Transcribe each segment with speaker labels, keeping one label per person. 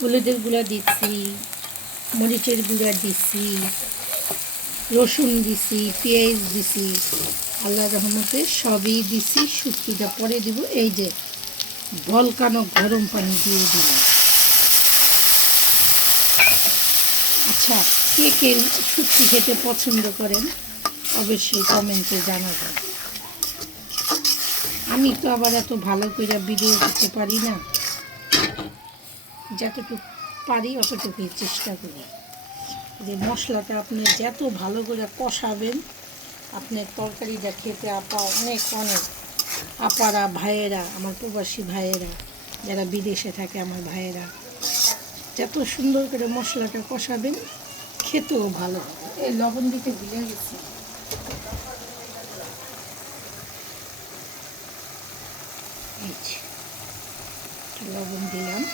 Speaker 1: হলুদের গুঁড়া দিচ্ছি মরিচের গুঁড়া দিচ্ছি রসুন দিছি, পেঁয়াজ দিছি, আল্লাহ রহমতে সবই দিছি শুটকিটা পরে দিব এই যে বলকানো গরম পানি দিয়ে দিলাম। আচ্ছা কে কে শুটকি খেতে পছন্দ করেন, অবশ্যই কমেন্টে জানাবেন। আমি তো আবার এত ভালো করে ভিডিও করতে পারি না। যতটুকু পারি অতটুকুই চেষ্টা করি। যে মশলাটা আপনি যত ভালো করে কষাবেন, আপনার তরকারিটা খেতে আপা অনেক অনেক। আপারা, ভাইয়েরা, আমার প্রবাসী ভাইয়েরা, যারা বিদেশে থাকে আমার ভাইয়েরা, যত সুন্দর করে মশলাটা কষাবেন, খেতেও ভালো এই লবণ দিতে ভুলে গেছি। লবণ দিলাম।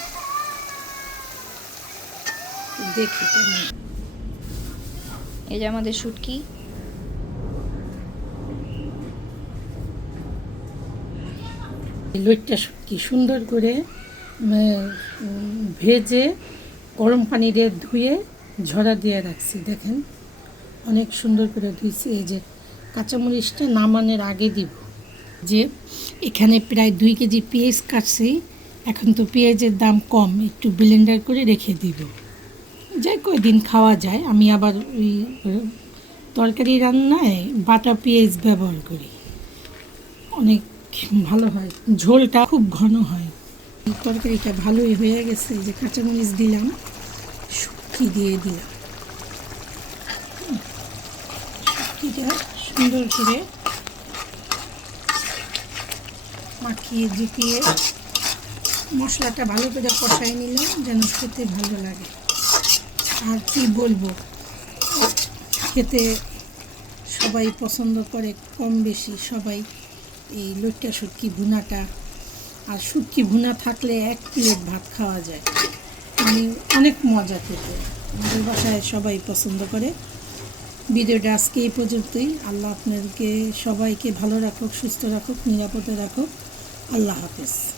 Speaker 1: দেখি
Speaker 2: এই যে আমাদের শুটকি।
Speaker 1: লইট্টা শুটকি সুন্দর করে ভেজে গরম পানি দিয়ে ধুয়ে ঝরা দিয়ে রাখছি, দেখেন। অনেক সুন্দর করে ধুইছি, এই যে কাঁচামরিচটা নামানোর আগে দিব। যে এখানে প্রায় দুই কেজি পেঁয়াজ কাটছি, এখন তো পেঁয়াজের দাম কম, একটু ব্লেন্ডার করে রেখে দিব। যে কয়দিন খাওয়া যায়। আমি আবার ওই তরকারি রান্নায় বাটা পেঁয়াজ ব্যবহার করি। অনেক ভালো হয়। ঝোলটা খুব ঘন হয়। তরকারিটা ভালোই হয়ে গেছে। যে কাঁচামরিচ দিলাম শুটকি দিয়ে দিলাম। হুম, শুটকিটা সুন্দর করে মাখিয়ে ঝুঁকিয়ে মশলাটা ভালো করে কষাই নিলাম যেন খেতে ভালো লাগে। আর কি বলব? খেতে সবাই পছন্দ করে, কম বেশি সবাই এই লইট্টা শুটকি ভুনাটা। আর শুটকি ভুনা থাকলে এক প্লেট ভাত খাওয়া যায়। মানে অনেক মজা খেতে। আমাদের বাসায় সবাই পছন্দ করে। ভিডিওটা আজকে এই পর্যন্তই। আল্লাহ আপনাদেরকে সবাইকে ভালো রাখুক, সুস্থ রাখুক, নিরাপদে রাখুক। আল্লাহ হাফেজ।